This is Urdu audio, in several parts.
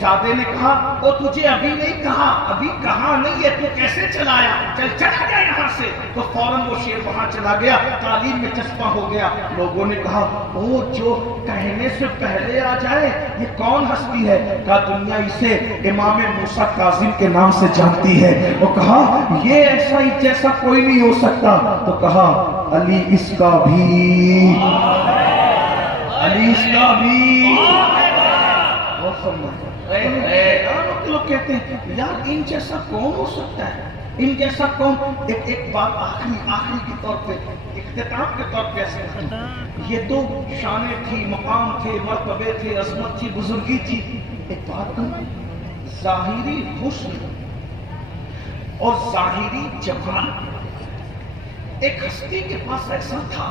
شہزادے نے کہا وہ تجھے ابھی نہیں کہا، ابھی کہا نہیں ہے، تو کیسے چلایا؟ چل چلا گیا یہاں سے۔ تو فوراً وہ شیر وہاں چلا گیا، تعلیم میں چسپاں ہو گیا۔ لوگوں نے کہا وہ جو کہنے سے پہلے آ جائے یہ کون ہستی ہے؟ کہا دنیا اسے امام موسیٰ کاظم کے نام سے جانتی ہے۔ وہ کہا یہ ایسا ہی جیسا کوئی نہیں ہو سکتا۔ تو کہا علی اس کا بھی، علی اس کا بھی۔ لوگ کہتے ہیں یار ان جیسا کون ہو سکتا ہے، ان جیسا کون؟ ایک بات آخری کے طور پہ، اختتام کے طور پہ ایسے یہ تو شانیں تھی، مقام تھے، مرتبے تھے، عظمت تھی، بزرگی تھی۔ ایک بات کہوں، ظاہری حسن اور ظاہری جمال ایک ہستی کے پاس ایسا تھا،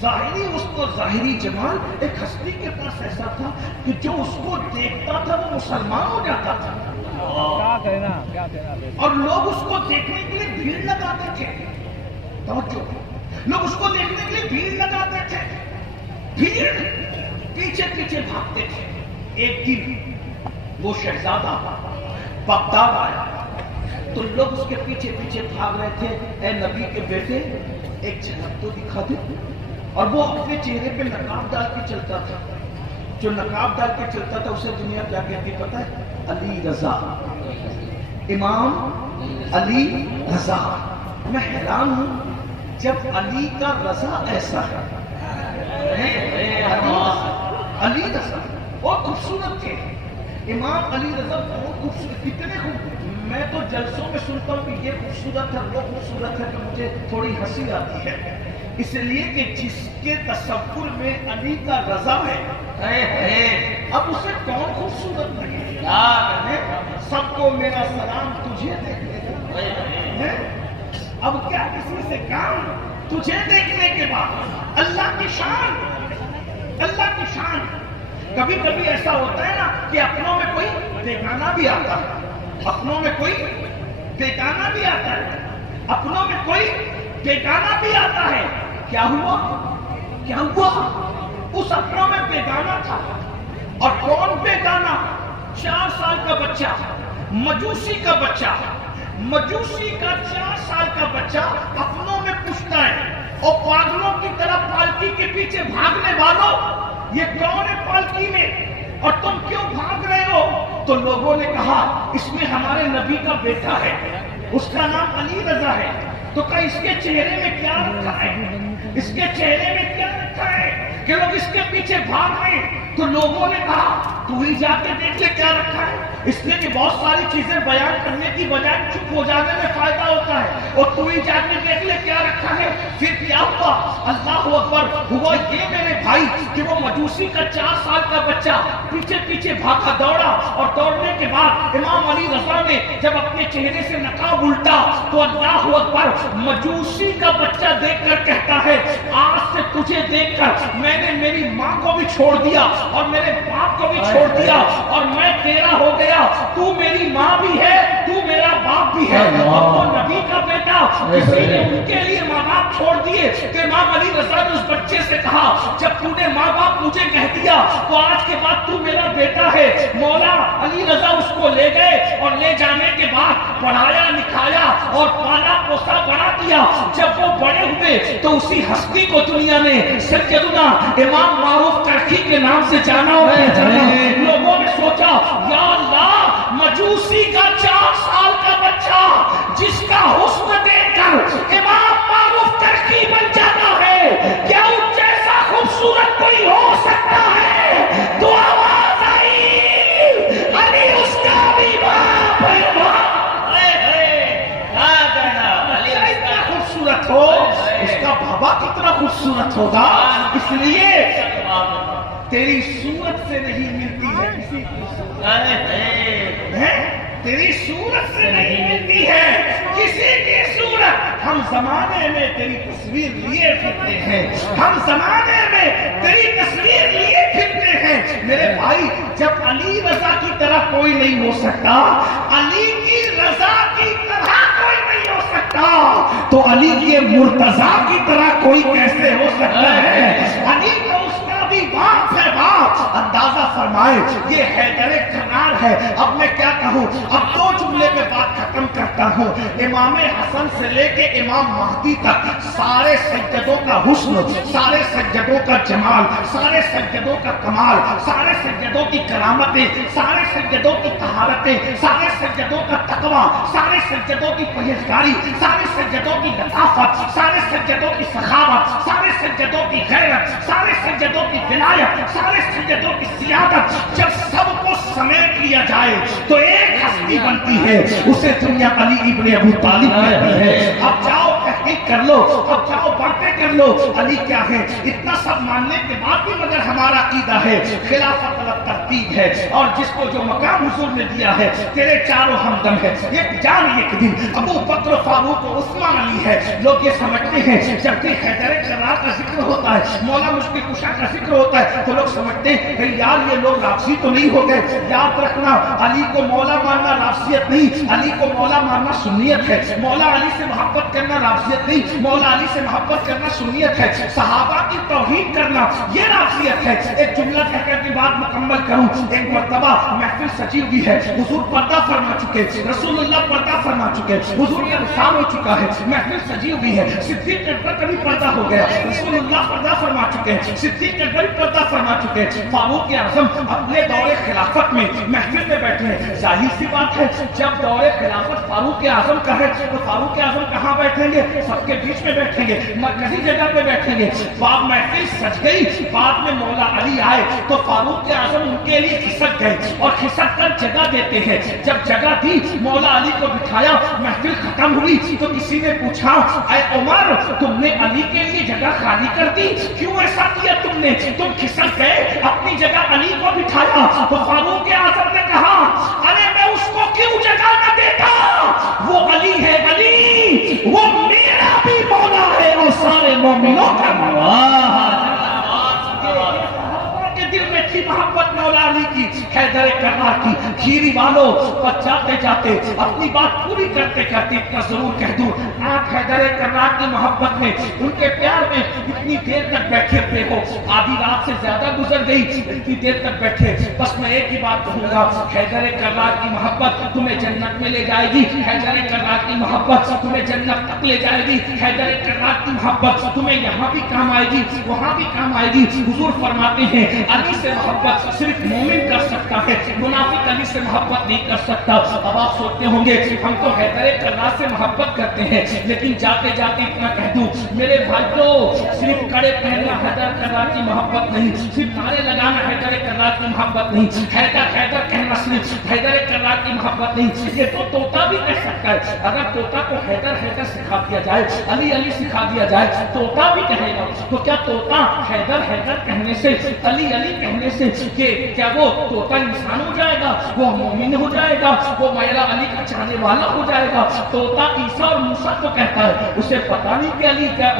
ظاہری حسن اور ظاہری جمال ایک ہستی کے پاس ایسا تھا کہ جو اس کو دیکھتا تھا وہ مسلمان ہو جاتا تھا، اور لوگ اس کو دیکھنے کے لیے بھیڑ لگاتے تھے۔ توجہ، لوگ اس کو دیکھنے کے لیے بھیڑ لگاتے تھے، بھیڑ پیچھے پیچھے بھاگتے تھے۔ ایک دن وہ شہزادہ بغداد آیا تو لوگ اس کے پیچھے پیچھے بھاگ رہے تھے، اے نبی کے بیٹے ایک جھلک تو دکھا دے۔ اور وہ اپنے چہرے پہ نقاب ڈال کے چلتا تھا، جو نقاب ڈال کے چلتا تھا اسے دنیا کیا کہتی پتہ ہے؟ علی رضا، امام علی رضا۔ میں حیران ہوں جب علی کا رضا ایسا ہے، علی رضا بہت خوبصورت تھے، امام علی رضا بہت خوبصورت، کتنے خوب، میں تو جلسوں میں سنتا ہوں کہ یہ خوبصورت ہے وہ خوبصورت ہے تو مجھے تھوڑی ہنسی آتی ہے، اس لیے کہ جس کے تصور میں علی کا رضا ہے اب اسے کون خوبصورت لگے گا؟ سب کو میرا سلام تجھے دیکھنے، اب کیا کسی سے کام؟ تجھے دیکھنے کے بعد اللہ کی شان، اللہ کی شان۔ کبھی کبھی ایسا ہوتا ہے نا کہ اپنوں میں کوئی بیگانہ بھی آتا ہے، اپنوں میں کوئی بیگانہ بھی آتا ہے، اپنوں میں کوئی بیگانہ بھی آتا ہے۔ کیا ہوا؟ کیا ہوا؟ اس اپنوں میں بیگانہ تھا، اور کون بیگانہ؟ 4 سال کا بچہ، مجوسی کا بچہ، مجوسی کا 4 سال کا بچہ اپنوں میں پوچھتا ہے، اور پاگلوں کی طرح پالکی کے پیچھے بھاگنے والوں یہ کون ہے پالکی میں، اور تم کیوں بھاگ رہے ہو؟ تو لوگوں نے کہا اس میں ہمارے نبی کا بیٹا ہے، اس کا نام علی رضا ہے۔ تو کہا اس کے چہرے میں کیا رکھا ہے، اس کے چہرے میں کیا رکھا ہے کہ لوگ اس کے پیچھے بھاگ رہے ہیں؟ تو لوگوں نے کہا تو ہی جا کے دیکھ لے کیا رکھا ہے، اس لیے کہ بہت ساری چیزیں بیان کرنے کی بجائے چپ ہو جانے میں فائدہ ہوتا ہے، اور تو ہی جا کے دیکھ لے کیا رکھا ہے۔ پھر کیا ہوا؟ اللہ اکبر، ہوا یہ میرے بھائی کہ وہ مجوسی کا 4 سال کا بچہ پیچھے پیچھے بھاگا، دوڑا، اور دوڑنے کے بعد امام علی رضا نے جب اپنے چہرے سے نقاب الٹا تو اللہ اکبر، مجوسی کا بچہ دیکھ کر کہتا ہے آج سے تجھے دیکھ کر میں نے میری ماں کو بھی چھوڑ دیا اور میرے باپ کو بھی چھوڑ دیا، اور میں تیرا ہو گیا، تو میری ماں بھی ہے، تو میرا باپ بھی ہے۔ اور وہ نبی کا بیٹا، کسی نے ان کے لیے ماں باپ چھوڑ دیے، تو امام علی رضا نے اس بچے سے کہا جب تو نے ماں باپ مجھے کہہ دیا تو آج کے بعد تو میرا بیٹا ہے۔ مولا علی رضا اس کو لے گئے، اور لے جانے کے بعد پڑھایا لکھایا اور پالا پوسا بڑا کیا۔ جب وہ بڑے ہوئے تو اسی ہستی کو دنیا نے سیدنا امام معروف کرخی کے نام سے جانا اور پہچانا۔ لوگوں نے سوچا یا اللہ، مجوسی کا 4 سال کا بچہ جس کا حسن دیکھ کر امام معروف کرخی بن جاتا ہے، کیا ان جیسا خوبصورت کوئی ہو سکتا ہے؟ تو آواز آئی علی اس کا بھی باپ ہے، خوبصورت ہو اس کا بابا کتنا خوبصورت ہوگا۔ اس لیے تیری صورت سے نہیں ملتی ہے کسی کی صورت، تیری صورت سے نہیں ملتی ہے کسی کی صورت۔ ہم زمانے میں تیری تصویر لیے پھرتے ہیں، ہم زمانے میں تیری تصویر لیے پھرتے ہیں۔ میرے بھائی جب علی رضا کی طرح کوئی نہیں ہو سکتا، علی کی رضا کی طرح کوئی نہیں ہو سکتا، تو علی کی مرتضیٰ کی طرح کوئی کیسے ہو سکتا ہے؟ علی کو اس کا بھی باپ ہے، باپ اندازہ فرمائے یہ حیدر کرار ہے. اب میں کیا کہوں, اب دو جملے میں بات ختم کرتا ہوں. امام حسن سے لے کے امام مہدی تک سارے سجدوں کا حسن, سارے سجدوں کا جمال, سارے سجدوں کا کمال, سارے سجدوں کی کرامتیں, سارے سجدوں کی طہارتیں, سارے سجدوں کا تقوی, سارے سجدوں کی پرہیزگاری, سارے سجدوں کی لطافت, سارے سجدوں کی سخاوت, سارے سجدوں کی غیرت, سارے سجدوں کی ولایت, سارے سجدوں کی سیادت, جب سب کو سمیٹ لیا جائے تو ایک ہستی بنتی ہے, اسے دنیا علی ابن ابو طالب کہتی ہے. اب جاؤ تحقیق کر لو, اب جاؤ باتیں کر لو علی کیا ہے. اتنا سب ماننے کے بعد بھی مگر ہمارا عقیدہ ہے خلافت الگ ترتیب ہے, اور جس کو جو مقام حضور نے دیا ہے تیرے چاروں ہمدم ہے. ایک جان ایک دن ابو بکر فاروق و عثمان علی ہے. لوگ یہ سمجھتے ہیں جب کہ حیدر کرار کا ذکر ہوتا ہے, مولا مشکل کشا کا ذکر ہوتا ہے, تو لوگ سمجھتے ہیں کہ یار یہ لوگ رافضی تو نہیں ہو گئے. یاد رکھنا علی کو مولا ماننا رافضیت نہیں, علی کو مولا ماننا سنیت ہے. مولا علی سے محبت کرنا رافضیت نہیں, مولا علی سے محبت کرنا سنیت ہے. صحابہ کی توہین کرنا یہ رافضیت ہے. ایک جملہ کہہ کر کے بات مکمل کروں. ایک مرتبہ محفل سجی ہوئی ہے, حضور پردہ فرما چکے, رسول اللہ پردہ فرما چکے, حضور کا وصال ہو چکا ہے, محفل سجی ہوئی ہے. صدیق اکبر کا بھی پردہ ہو گیا, رسول اللہ پردہ فرما چکے, صدیق اکبر پردہ فرما چکے. فاروق اعظم اپنے دور خلافت میں محفل میں بیٹھے ہیں. ظاہر سی بات ہے جب دور خلافت فاروق اعظم کا ہے تو فاروق اعظم کہاں بیٹھیں گے؟ سب کے بیچ میں بیٹھیں گے, مرکزی جگہ پہ بیٹھیں گے. بعد محفل سج گئی, بعد میں مولا علی آئے تو فاروق اعظم ان کے لیے کھسک گئے اور کھسک کر جگہ دیتے ہیں. جب جگہ دی مولا علی کو بٹھایا, محفل ختم ہوئی تو کسی نے پوچھا اے عمر تم نے علی کے لیے جگہ خالی کر دی, کیوں ایسا کیا تم نے؟ تم کھسک گئے, اپنی جگہ علی کو بٹھایا. تو فاروق اعظم نے کہا ارے میں اس کو کیوں جگہ نہ دیتا, وہ علی ہے, علی وہ میرا بھی مولا ہے اور سارے مومنوں کا مولا. دل میں تھی محبت مولا علی کی, حیدر کرار کی. کھیری والوں پر جاتے جاتے اپنی بات پوری کرتے کرتے اتنا ضرور کہہ دوں, آپ حیدر کرار کی محبت میں, ان کے پیار میں اتنی دیر تک بیٹھے ہوئے ہو, آدھی رات سے زیادہ گزر گئی, اتنی دیر تک بیٹھے. بس میں ایک ہی بات کہوں گا, حیدر کرار کی محبت تمہیں جنت میں لے جائے گی, حیدر کرار کی محبت تمہیں جنت تک لے جائے گی, حیدر کرار کی محبت تمہیں یہاں بھی کام آئے گی, وہاں بھی کام آئے گی. حضور فرماتے ہیں علی سے محبت صرف مومن کر سکتا ہے, منافق علی سے محبت نہیں کر سکتا. اب آپ سوچتے ہوں گے ہم تو حیدر کرار سے محبت کرتے ہیں, لیکن جاتے جاتے اتنا کہہ دوں میرے بھائیو, صرف کڑے پہننا حیدر کرار کی محبت نہیں, صرف نعرے لگانا حیدر کرار کی محبت نہیں, حیدر حیدر کہنا صرف حیدر کرار کی محبت نہیں. یہ تو طوطا بھی کہہ سکتا ہے. اگر طوطا کو حیدر حیدر سکھا دیا جائے, علی علی سکھا دیا جائے, طوطا بھی کہے گا. تو کیا طوطا حیدر حیدر کہنے سے, علی علی کہنے سے کیا وہ طوطا انسان ہو جائے گا, وہ مومن ہو جائے گا, وہ مولا علی کا چاہنے والا ہو جائے گا؟ طوطا عیسیٰ اور موسیٰ کو کہتا ہے, اسے پتا نہیں کہ علی کیا,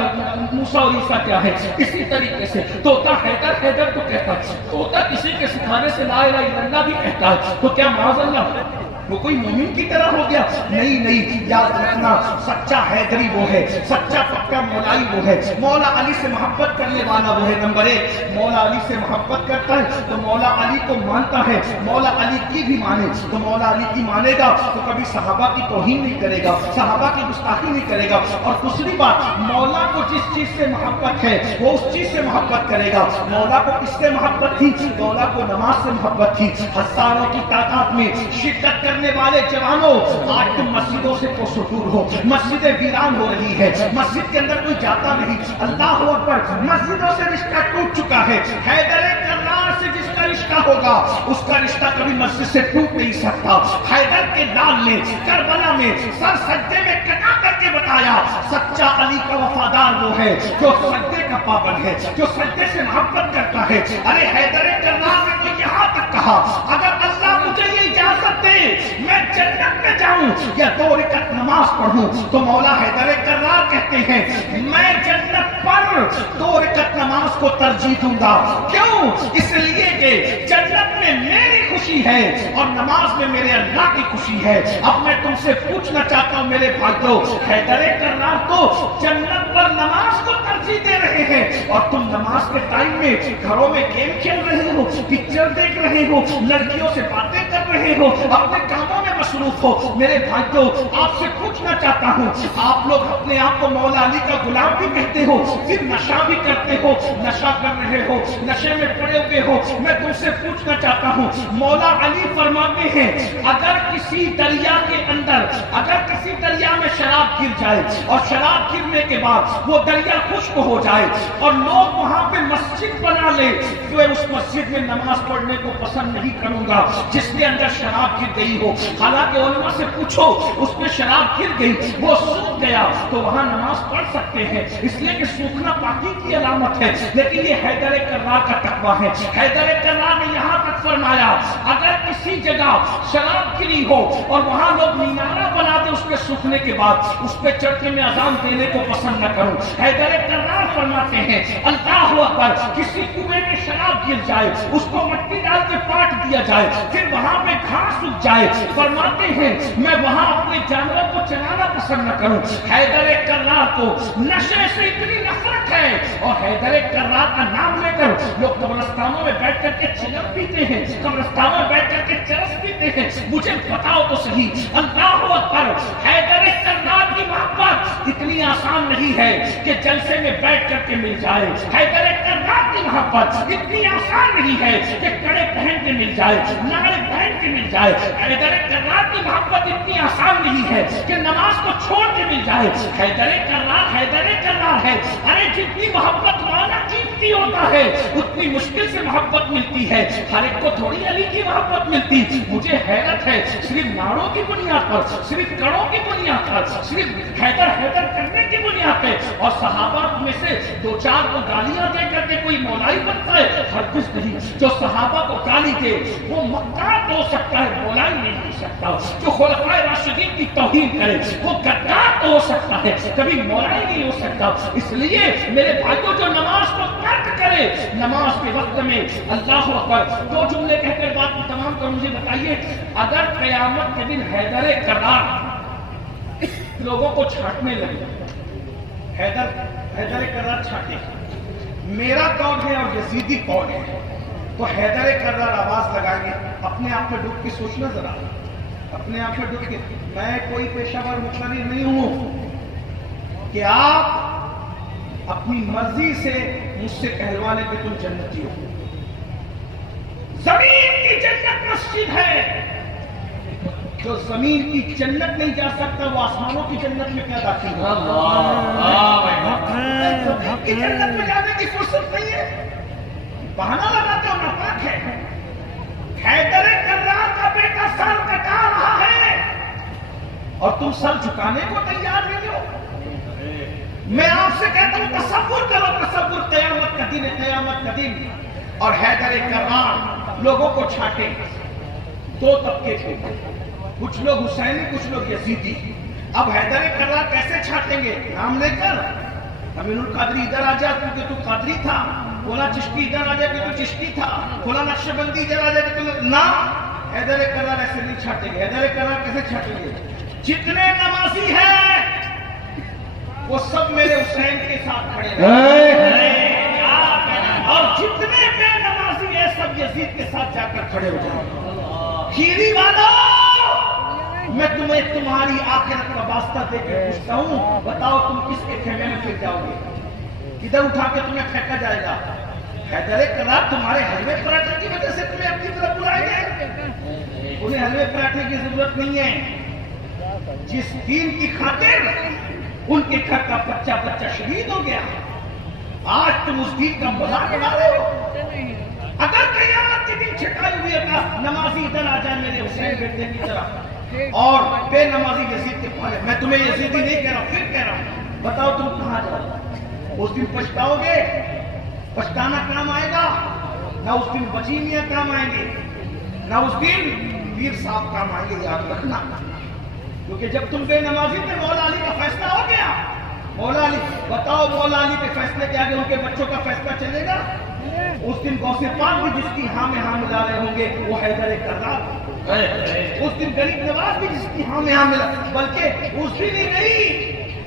موسیٰ اور عیسیٰ کیا ہے. اسی طریقے سے طوطا حیدر حیدر کو کہتا ہے. طوطا کسی کے سکھانے سے لا الہ الا اللہ بھی کہتا ہے. تو کیا معاذ اللہ وہ کوئی مومن کی طرح ہو گیا؟ نہیں نہیں, یاد رکھنا سچا حیدری وہ ہے, سچا پکا مولائی وہ ہے, مولا علی سے محبت کرنے والا وہ ہے. نمبر ایک, مولا علی سے محبت کرتا ہے تو مولا علی کو مانتا ہے, مولا علی کی بھی مانے تو مولا علی کی مانے گا تو کبھی صحابہ کی توہین نہیں کرے گا, صحابہ کی گستاخی نہیں کرے گا. اور دوسری بات, مولا کو جس چیز سے محبت ہے وہ اس چیز سے محبت کرے گا. مولا کو کس سے محبت تھی؟ مولا کو نماز سے محبت تھی. ہزاروں کی تعداد میں شرکت کرنے والے جوانوں, آج تم مسجدوں سے پرسکون ہو, مسجدیں ویران ہو رہی ہے, مسجد کے اندر کوئی جاتا نہیں. اللہ اکبر, مسجدوں سے رشتہ ٹوٹ چکا ہے. حیدر کرار سے جس کا رشتہ ہوگا اس کا رشتہ کبھی مسجد سے ٹوٹ نہیں سکتا. حیدر کے لال نے کربلا میں سر سجدے میں کٹا کر کے بتایا سچا علی کا وفادار وہ ہے جو سجدے کا پابند ہے, جو سجدے سے محبت کرتا ہے. ارے حیدر کرار نے تو یہاں تک کہا اگر اللہ مجھے یہ اجازت دے میں جنت میں جاؤں یا 2 رکعت نماز پڑھوں, تو مولا حیدر کرار کہتے ہیں میں جنت پر 2 رکعت نماز کو ترجیح دوں گا. کیوں؟ اس لیے کہ جنت میں میری خوشی ہے اور نماز میں میرے اللہ کی خوشی ہے. اب میں تم سے پوچھنا چاہتا ہوں میرے بھائیو، حیدر کرار تو جنت پر نماز کو ترجیح دے رہے ہیں اور تم نماز کے ٹائم میں گھروں میں گیم کھیل رہے ہو، پکچر دیکھ رہے ہو، لڑکیوں سے باتیں کر رہے ہو، اپنے کاموں میں مصروف ہو. میرے بھائیو آپ سے پوچھنا چاہتا ہوں، آپ لوگ اپنے آپ کو مولا علی کا غلام بھی کہتے ہو، پھر نشہ بھی کرتے ہو، نشہ کر رہے ہو، نشے میں پڑے ہوئے ہو. میں تم سے پوچھنا چاہتا ہوں، مولا علی فرماتے ہیں اگر کسی دریا کے اندر، اگر کسی دریا میں شراب گر جائے اور شراب گرنے کے بعد وہ دریا خشک ہو جائے اور لوگ وہاں پہ مسجد بنا لے، تو اس مسجد میں نماز پڑھنے کو پسند نہیں کروں گا جس کے اندر شراب گر گئی ہو. حالانکہ علماء سے پوچھو اس میں شراب گر گئی، وہ سوکھ گیا تو وہاں نماز پڑھ سکتے ہیں، اس لیے کہ سوکھنا پاکی کی علامت ہے. لیکن یہ حیدر کرار کا تقویٰ ہے. حیدر کرار نے یہاں تک فرمایا اگر کسی جگہ شراب گری ہو اور وہاں لوگ مینارہ بنا دے اس کے سوکھنے کے بعد، اس پہ چڑھ کے میں اذان دینے کو پسند نہ کروں. حیدر کرار فرماتے ہیں اللہ اکبر، کسی کنویں میں شراب گر جائے، اس کو مٹی ڈال کے پاٹ دیا جائے، پھر وہاں پہ گھاس اگ جائے، فرماتے ہیں میں وہاں اپنے جانوروں کو چلانا پسند نہ کروں. حیدر کرار کو نشے سے اتنی نفرت ہے اور حیدر کرار کا نام لے کر لوگ قبرستانوں میں بیٹھ کر کے چلم پیتے ہیں، قبرستانوں میں بیٹھ کر کے چرس پیتے ہیں. مجھے بتاؤ تو صحیح، اللہ اکبر، حیدر کرار کی محبت اتنی آسان نہیں ہے کہ جلسے میں بیٹھ کر کے مل جائے. حیدر کرار کی محبت اتنی آسان نہیں ہے کہ کڑے پہن کے مل جائے، نعرے پہن کے مل جائے. حیدر کرار کی محبت اتنی آسان نہیں ہے کہ نماز کو چھوڑ کے مل جائے. حیدر کرار ہے. ارے جتنی محبت والا قیمتی ہوتا ہے اتنی مشکل سے محبت ملتی ہے. ہر ایک کو تھوڑی علی کی محبت ملتی. مجھے حیرت ہے صرف نعروں کی بنیاد پر، صرف کڑوں کی بنیاد پر، صرف حیدر کرنے کی بنیاد پہ اور صحابہ میں سے دو چار کو گالیاں دے کر کے کوئی مولائی بنتا ہے. ہرگز نہیں. جو صحابہ کو گالی دے وہ مکار ہو سکتا ہے، مولائی نہیں ہو سکتا. جو خلفائے راشدین کی توہین کرے وہ غدار تو ہو سکتا ہے، کبھی مولائی نہیں ہو سکتا. اس لیے میرے بھائیوں جو نماز کو ترک کرے نماز کے وقت میں، اللہ اکبر، دو جملے کہہ کر بات کو تمام کر مجھے بتائیے، اگر قیامت کے دن حیدر کرار لوگوں کو چھانٹنے لگے، حیدر کرار چھانٹے میرا کون ہے اور یزیدی کون ہے، تو حیدر کرار آواز لگائیں گے. اپنے آپ میں ڈوب کے سوچنا ذرا، اپنے آپ میں ڈوب کے. میں کوئی پیشہ ور مقرر نہیں ہوں کہ آپ اپنی مرضی سے مجھ سے کہلوانے کہ تم جنتی ہو. زمین کی جنت مسجد ہے. جو زمین کی جنت نہیں جا سکتا وہ آسمانوں کی جنت میں کیا داخل ہے؟ زمین کی جنت میں جانے کی فرصت نہیں ہے. بہانہ لگاتے ہو ناپاک ہے. حیدر کرار کا بیٹا سر کٹا رہا ہے اور تم سر جھکانے کو تیار نہیں ہو. میں آپ سے کہتا ہوں تصور کرو، تصور قیامت کا دن ہے، قیامت کا دن اور حیدر کرار لوگوں کو چھانٹے. دو طبقے تھے، کچھ لوگ حسینی کچھ لوگ یزیدی. اب حیدر کرار کیسے چھانٹیں گے؟ نام لے کر امین القادری ادھر آ جا کیونکہ تو قادری تھا، بولا چشتی ادھر آ جا کہ تو چشتی تھا، بولا نقش بندی ادھر آ جا کہ تو نہ. حیدر کرار ایسے نہیں چھانٹیں گے. حیدر کرار کیسے چھانٹیں گے؟ جتنے نمازی ہیں وہ سب میرے حسین کے ساتھ کھڑے ہیں اور جتنے بے نمازی ہیں سب یزید کے ساتھ جا کر کھڑے ہو جائیں. کھیری والوں، میں تمہیں تمہاری آخرت کا واسطہ دے کے پوچھتا ہوں، بتاؤ تم کس کے خیمے میں پھر جاؤ گے؟ کدھر اٹھا کے تمہیں پھینکا جائے گا؟ حیدر کرار تمہارے حلوے پراٹھے کی وجہ سے تمہیں اپنی طرف بلائیں گے. انہیں حلوے پراٹھے کی ضرورت نہیں ہے. جس دین کی خاطر ان کے گھر کا بچہ شہید ہو گیا، آج تم اس دین کا مذاق اڑا رہے ہو. اگر قیامت کے دن چھٹائی ہوئی ہے نمازی ادھر آ جائے میرے حسین بیٹے کی طرف اور بے نمازی یزید کے پالے، میں تمہیں یزیدی نہیں کہہ رہا ہوں، پھر کہہ رہا ہوں، بتاؤ تم کہاں جاؤ؟ اس دن پچھتاؤ گے. پچھتانا کام آئے گا؟ نہ اس دن بچینیاں کام آئیں گے، نہ اس دن پیر صاحب کام آئیں گے. یاد رکھنا، کیونکہ جب تم بے نمازی پہ مولا علی کا فیصلہ ہو گیا، مولا علی، بتاؤ مولا علی کے فیصلے کے آگے ان کے بچوں کا فیصلہ چلے گا؟ اس دن غوث پاک بھی جس کی ہاں میں ہاں ملا رہے ہوں گے وہ حیدر کرار، اس دن غریب نواز بھی جس کی ہاں میں ہاں ملا، بلکہ اس دن ہی نہیں،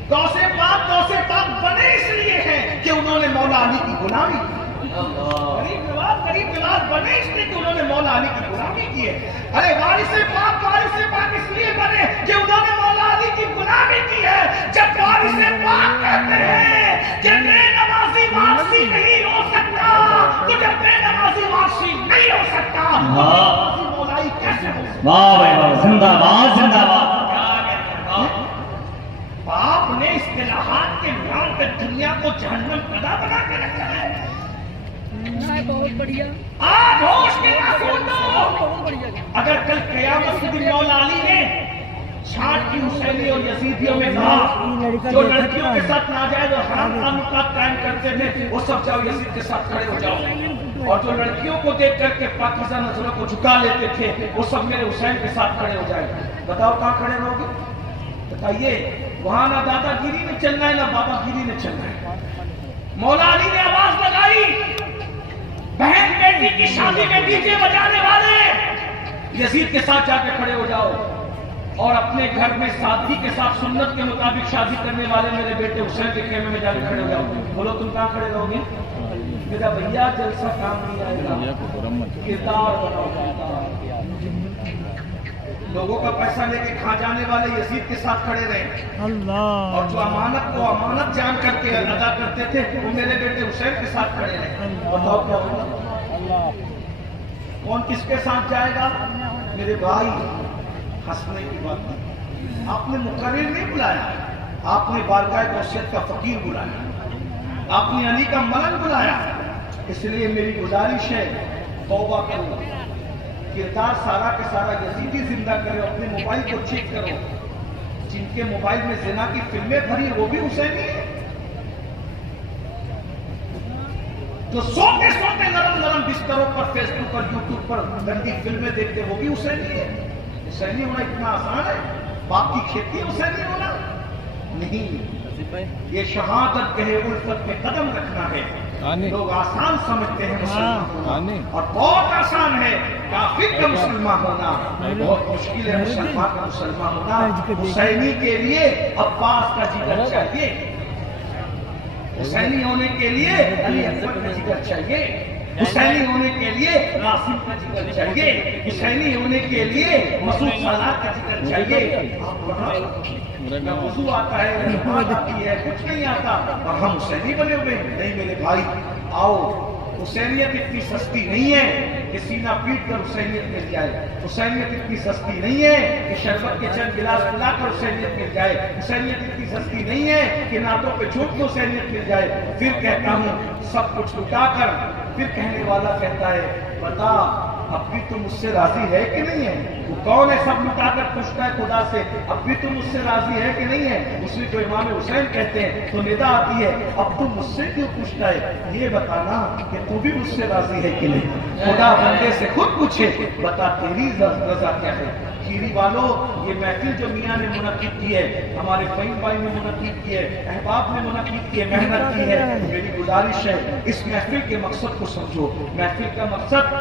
غوث پاک بنے اس لیے ہیں کہ انہوں نے مولا علی کی غلامی کی۔ غریب نواز بنے اس لیے کہ انہوں نے مولا علی کی غلامی کی ہے۔ ارے وارث پاک اس لیے بنے کہ انہوں نے مولا علی کی غلامی کی ہے۔ جب وارث پاک کہتے ہیں کہ بے نمازی وارثی نہیں ہو سکتا، تو جب بے نمازی وارثی نہیں ہو سکتا تو مولائی کیسے ہو سکتا؟ واہ بھائی واہ، زندہ باد زندہ باد۔ باپ نے اصطلاحات کے نام پہ دنیا کو جہنم پیدا بنا کے رکھا ہے۔ بہت بڑھیا، آج ہوش کے ناخن دو۔ بہت بڑھیا۔ اگر کل قیامت کے دن مولا علی نے چھاٹ کی حسینی اور یزیدیوں میں کہا جو لڑکیوں کے ساتھ ناجائز اور حرام تعلقات قائم کرتے تھے وہ سب جاؤ یزید کے ساتھ کھڑے ہو جاؤ، اور جو لڑکیوں کو دیکھ کر کے پاکیزہ نظروں کو جھکا لیتے تھے وہ سب میرے حسین کے ساتھ کھڑے ہو جائیں۔ بتاؤ کہاں کھڑے رہو گے؟ بتائیے، وہاں نہ دادا گیری میں چلنا ہے نہ بابا گیری میں چلنا ہے۔ مولا علی نے آواز لگائی، بہن بیٹی کی شادی میں ڈی جے بجانے والے یزید کے ساتھ جا کے کھڑے ہو جاؤ، اور اپنے گھر میں سادگی کے ساتھ سنت کے مطابق شادی کرنے والے میرے بیٹے حسین کے خیمے میں جا کے کھڑے ہو جاؤ۔ بولو تم کہاں کھڑے رہو گے؟ میرا بھیا جلسہ کام نہیں آئے گا، کردار بناؤ۔ لوگوں کا پیسہ لے کے کھا جانے والے یزید کے ساتھ کھڑے رہے، اور جو امانت کو امانت جان کر کے ادا کرتے تھے وہ میرے بیٹے حسین کے ساتھ کھڑے رہے۔ بتاؤ کیا ہوگا؟ کون کس کے ساتھ جائے گا؟ میرے بھائی، ہنسنے کی بات نہیں، آپ نے مقرر نہیں بلایا، آپ نے بارگاہ غوثیت کا فقیر بلایا، آپ نے علی کا ملنگ بلایا۔ اس لیے میری گزارش ہے، توبہ کرو، کردار سارا کے سارا یزیدی زندہ کرو، اپنے موبائل کو چیک کرو، جن کے موبائل میں زنا کی فلمیں بھری وہ بھی حسینی ہے، جو سوتے سوتے نرم بستروں پر فیس بک پر یوٹیوب پر گندی فلمیں دیکھتے وہ بھی حسینی ہے۔ حسینی ہونا اتنا آسان ہے؟ باپ کی کھیتی حسینی ہونا نہیں، یہ شہادت کہے الفت میں قدم رکھنا ہے۔ لوگ آسان سمجھتے ہیں مسلمان ہونا، اور بہت آسان ہے کافر کا مسلمان ہونا، بہت مشکل ہے مسلمان کا مسلمان ہونا۔ حسینی کے لیے عباس کا جگر چاہیے، حسینی ہونے کے لیے علی اکبر کا جگر چاہیے، حسینی ہونے کے لیے قاسم کا جگر چاہیے، حسینی ہونے کے لیے مسعود سالار کا جگر چاہیے۔ نہ وضو آتا ہے، نہ نماز آتی ہے، کچھ نہیں آتا، اور ہم حسینی بنے ہوئے ہیں۔ نہیں میرے بھائی، آؤ، حسینیت اتنی سستی نہیں ہے کہ سینہ پیٹ کر حسینیت مل جائے، حسینیت اتنی سستی نہیں ہے کہ شربت کے چند گلاس پلا کر حسینیت مل جائے، حسینیت اتنی سستی نہیں ہے کہ نعتوں پہ جھوٹ کے حسینیت مل جائے۔ پھر کہتا ہوں سب کچھ لٹا کر، پھر کہنے والا کہتا ہے بتا اب بھی تم مجھ سے راضی ہے کہ نہیں ہے؟ وہ کون ہے سب لٹا کر پوچھتا ہے خدا سے اب بھی تم مجھ سے راضی ہے کہ نہیں ہے؟ اسی کو امام حسین کہتے ہیں تو ندا آتی ہے اب تم مجھ سے کیوں پوچھتا ہے؟ یہ بتانا کہ تو بھی مجھ سے راضی ہے کہ نہیں؟ خدا بندے سے خود پوچھے بتا تیری رضا کیا ہے؟ کھیری والوں، یہ محفل جو میاں نے منعقد کی ہے، ہمارے فہیم بھائی نے منعقد کی ہے، احباب نے منعقد کی ہے، محنت کی ہے، میری گزارش ہے اس محفل کے مقصد کو سمجھو۔ محفل کا مقصد